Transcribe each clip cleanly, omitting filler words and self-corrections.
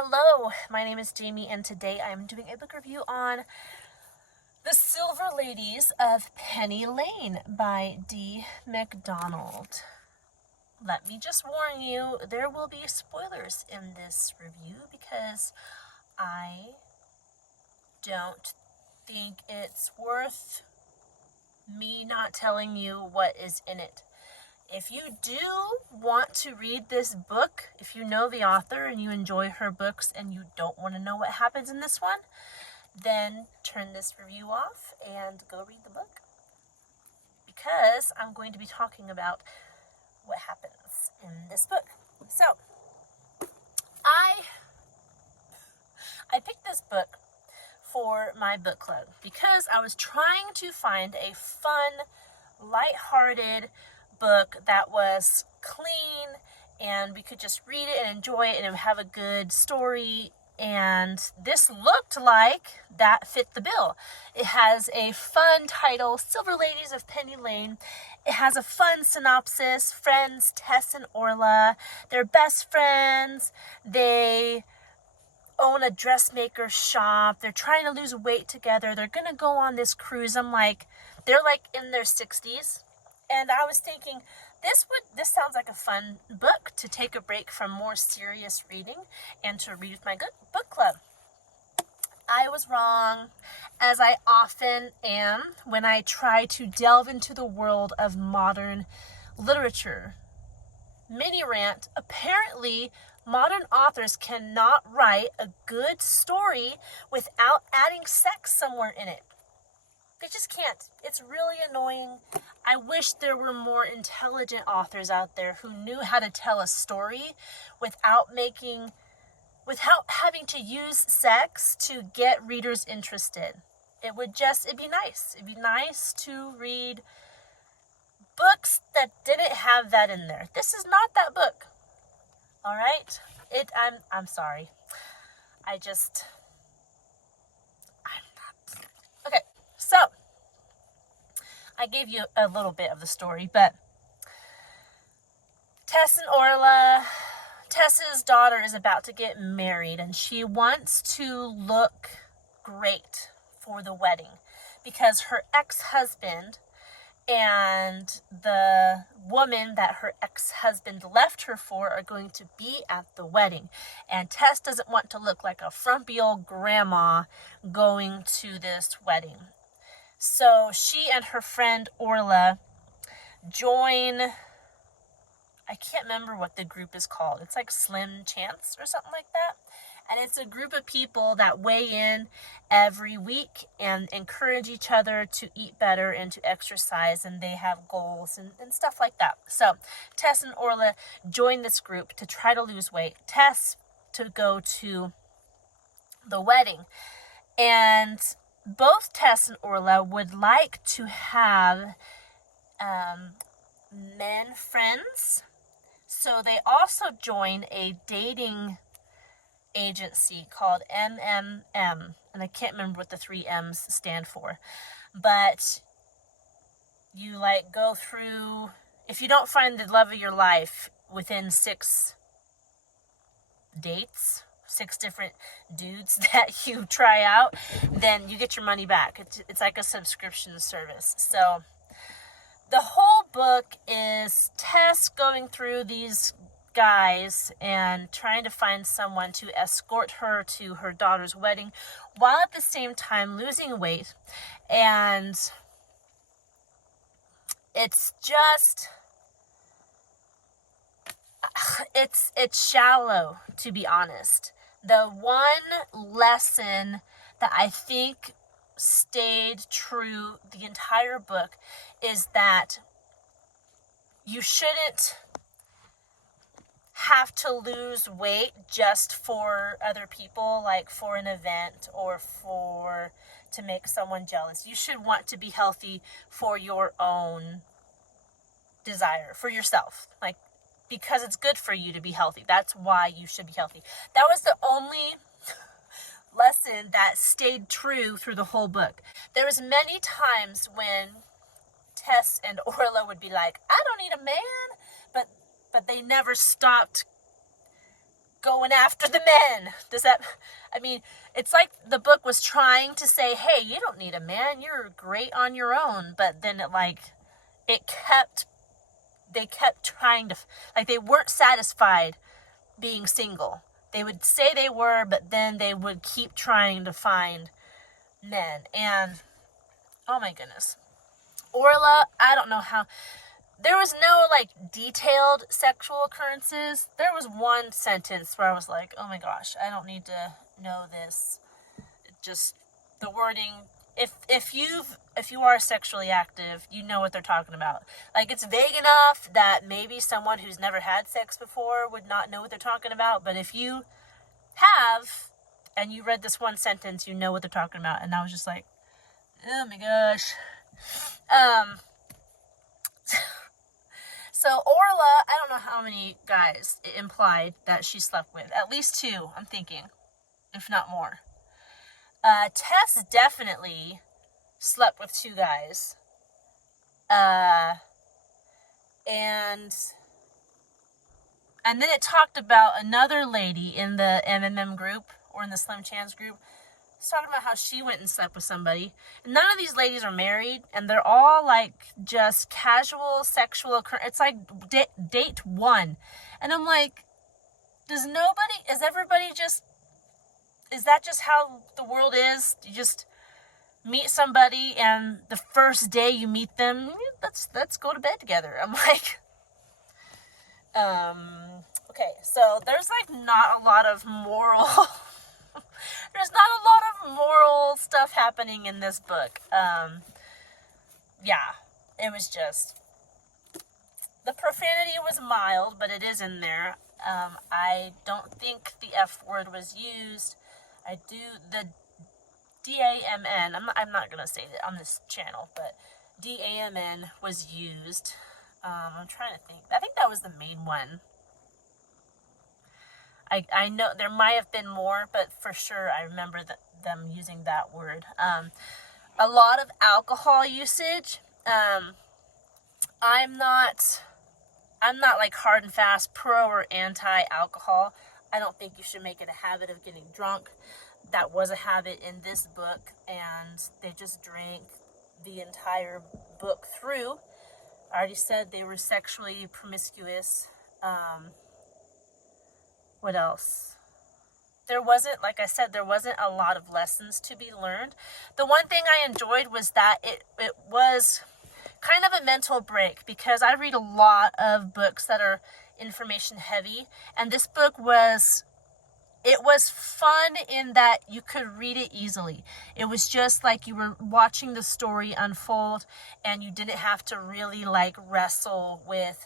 Hello, my name is Jamie, and today I'm doing a book review on The Silver Ladies of Penny Lane by D. MacDonald. Let me just warn you, there will be spoilers in this review because I don't think it's worth me not telling you what is in it. If you do want to read this book, if you know the author and you enjoy her books and you don't want to know what happens in this one, then turn this review off and go read the book. Because I'm going to be talking about what happens in this book. So, I picked this book for my book club because I was trying to find a fun, lighthearted book that was clean and we could just read it and enjoy it and it would have a good story, and this looked like that fit the bill. It has a fun title, Silver Ladies of Penny Lane. It has a fun synopsis. Friends Tess and Orla, they're best friends. They own a dressmaker shop. They're trying to lose weight together. They're gonna go on this cruise. I'm like, they're like in their 60s. And I was thinking, this sounds like a fun book to take a break from more serious reading and to read with my book club. I was wrong, as I often am when I try to delve into the world of modern literature. Mini rant, apparently modern authors cannot write a good story without adding sex somewhere in it. They just can't. It's really annoying. I wish there were more intelligent authors out there who knew how to tell a story without having to use sex to get readers interested. It'd be nice. It'd be nice to read books that didn't have that in there. This is not that book. All right? I'm sorry. I'm not. Okay. So, I gave you a little bit of the story, but Tess and Orla, Tess's daughter is about to get married, and she wants to look great for the wedding because her ex-husband and the woman that her ex-husband left her for are going to be at the wedding. And Tess doesn't want to look like a frumpy old grandma going to this wedding. So she and her friend Orla join, I can't remember what the group is called. It's like Slim Chance or something like that. And it's a group of people that weigh in every week and encourage each other to eat better and to exercise, and they have goals and stuff like that. So Tess and Orla join this group to try to lose weight. Tess to go to the wedding. And both Tess and Orla would like to have men friends. So they also join a dating agency called MMM. And I can't remember what the 3 M's stand for. But you go through, if you don't find the love of your life within 6 dates, 6 different dudes that you try out, then you get your money back. It's like a subscription service. So the whole book is Tess going through these guys and trying to find someone to escort her to her daughter's wedding while at the same time losing weight. And it's just, it's shallow, to be honest. The one lesson that I think stayed true the entire book is that you shouldn't have to lose weight just for other people, like for an event or to make someone jealous. You should want to be healthy for your own desire, for yourself, because it's good for you to be healthy. That's why you should be healthy. That was the only lesson that stayed true through the whole book. There was many times when Tess and Orla would be like, I don't need a man, but they never stopped going after the men. It's like the book was trying to say, hey, you don't need a man, you're great on your own, but then they kept trying to, they weren't satisfied being single. They would say they were, but then they would keep trying to find men. And oh my goodness, Orla, I don't know how. There was no detailed sexual occurrences. There was one sentence where I was like, oh my gosh, I don't need to know this. Just the wording. If you are sexually active, you know what they're talking about. It's vague enough that maybe someone who's never had sex before would not know what they're talking about. But if you have, and you read this one sentence, you know what they're talking about. And I was just like, oh my gosh. So Orla, I don't know how many guys it implied that she slept with. At least 2, I'm thinking, if not more. Tess definitely slept with 2 guys. And then it talked about another lady in the MMM group, or in the Slim Chance group. It's talking about how she went and slept with somebody. None of these ladies are married, and they're all just casual sexual occurrence. It's like date 1. And I'm like, is that just how the world is? You just meet somebody, and the first day you meet them, let's go to bed together. I'm like, okay, so there's not a lot of moral there's not a lot of moral stuff happening in this book. Yeah, it was just, the profanity was mild, but it is in there. I don't think the F word was used. The D-A-M-N, I'm not going to say that on this channel, but D-A-M-N was used. I'm trying to think. I think that was the main one. I know there might have been more, but for sure I remember them using that word. A lot of alcohol usage. I'm not hard and fast pro or anti-alcohol. I don't think you should make it a habit of getting drunk. That was a habit in this book, and they just drank the entire book through. I already said they were sexually promiscuous. What else? There wasn't a lot of lessons to be learned. The one thing I enjoyed was that it was kind of a mental break, because I read a lot of books that are information heavy, and this book was fun in that you could read it easily. It was just like you were watching the story unfold, and you didn't have to really wrestle with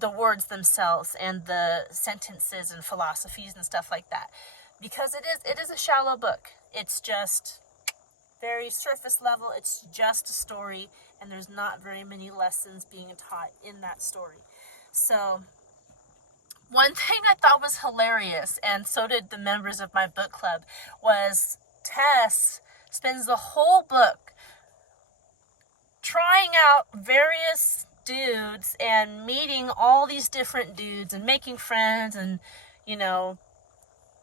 the words themselves and the sentences and philosophies and stuff like that, because it is a shallow book. It's just very surface level. It's just a story, and there's not very many lessons being taught in that story. So one thing I thought was hilarious, and so did the members of my book club, was Tess spends the whole book trying out various dudes and meeting all these different dudes and making friends and,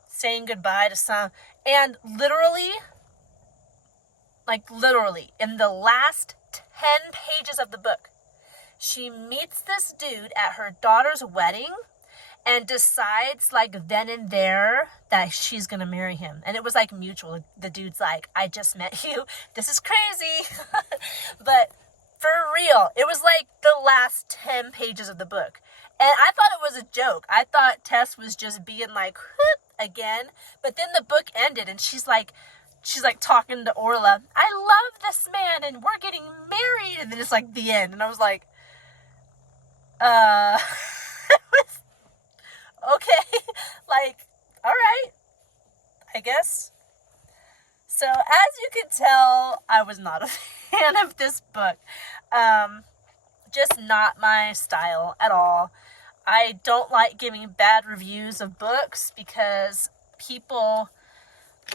saying goodbye to some. And literally, in the last 10 pages of the book, she meets this dude at her daughter's wedding and decides then and there that she's gonna marry him. And it was mutual. The dude's like, I just met you, this is crazy. But for real, it was the last 10 pages of the book. And I thought it was a joke. I thought Tess was just being whoop, again. But then the book ended, and she's talking to Orla, I love this man, and we're getting married. And then it's the end. And I was like, it was, okay. All right, I guess. So as you can tell, I was not a fan of this book. Just not my style at all. I don't like giving bad reviews of books, because people,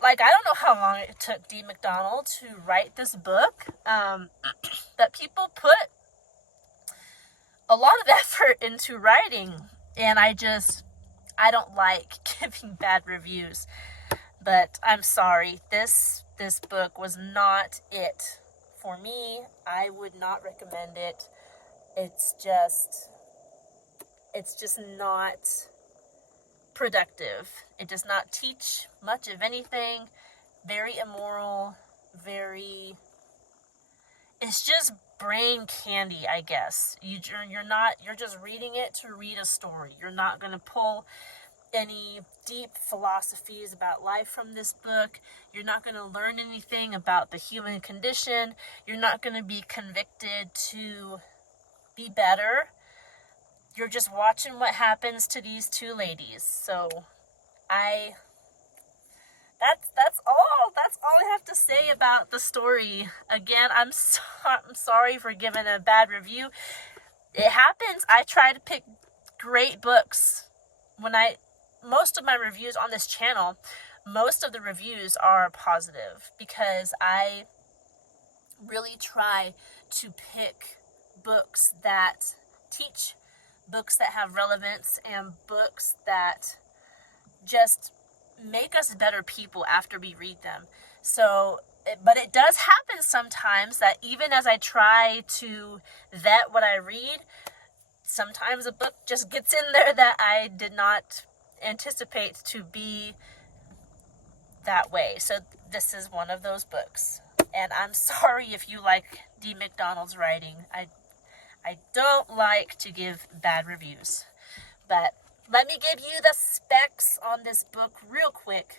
I don't know how long it took D. MacDonald to write this book, that people put a lot of effort into writing, and I I don't like giving bad reviews, but I'm sorry. This book was not it for me. I would not recommend it. It's just not productive. It does not teach much of anything. Very immoral, it's just brain candy, I guess. You're just reading it to read a story. You're not going to pull any deep philosophies about life from this book. You're not going to learn anything about the human condition. You're not going to be convicted to be better. You're just watching what happens to these two ladies. So that's all I have to say about the story. Again, I'm sorry for giving a bad review. It happens. I try to pick great books. Most of my reviews on this channel, most of the reviews are positive because I really try to pick books that teach, books that have relevance, and books that just make us better people after we read them. But it does happen sometimes that even as I try to vet what I read, sometimes a book just gets in there that I did not anticipate to be that way. So this is one of those books. And I'm sorry if you like D. MacDonald's writing. I don't like to give bad reviews. But let me give you the specs on this book real quick.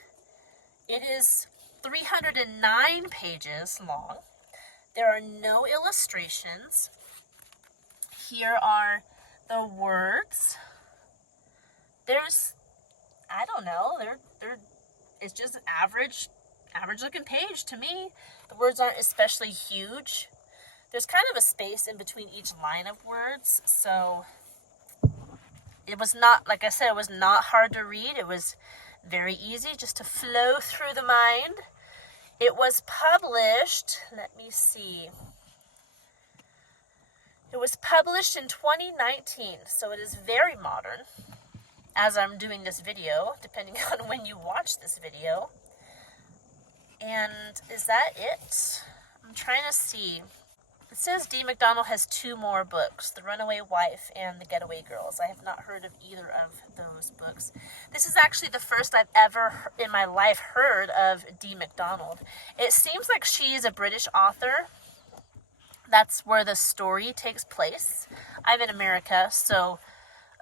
It is 309 pages long. There are no illustrations. Here are the words. I don't know, it's just an average looking page to me. The words aren't especially huge. There's kind of a space in between each line of words, so it was not, like I said, it was not hard to read. It was very easy just to flow through the mind. It was published, let me see. It was published in 2019, so it is very modern as I'm doing this video, depending on when you watch this video. And is that it? I'm trying to see. It says D. MacDonald has 2 more books, The Runaway Wife and The Getaway Girls. I have not heard of either of those books. This is actually the first I've ever in my life heard of D. MacDonald. It seems like she is a British author. That's where the story takes place. I'm in America, so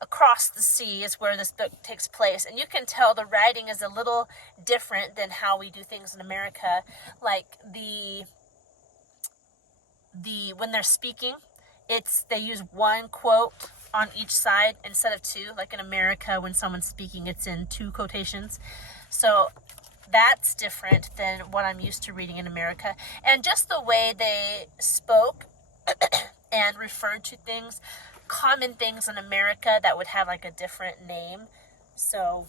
across the sea is where this book takes place. And you can tell the writing is a little different than how we do things in America. Like when they're speaking, they use one quote on each side instead of 2. Like in America, when someone's speaking, it's in 2 quotations. So that's different than what I'm used to reading in America. And just the way they spoke and referred to things, common things in America that would have like a different name. So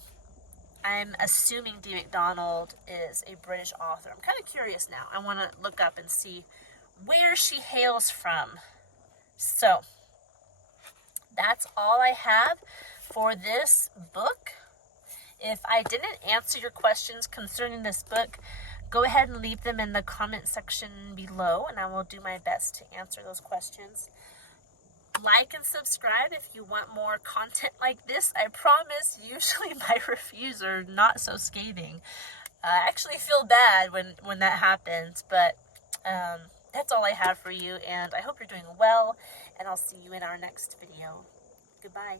I'm assuming D. MacDonald is a British author. I'm kind of curious now. I want to look up and see where she hails from. So that's all I have for this book. If I didn't answer your questions concerning this book, go ahead and leave them in the comment section below, and I will do my best to answer those questions. Like and subscribe if you want more content like this. I promise, usually my reviews are not so scathing. I actually feel bad when that happens, but that's all I have for you, and I hope you're doing well, and I'll see you in our next video. Goodbye.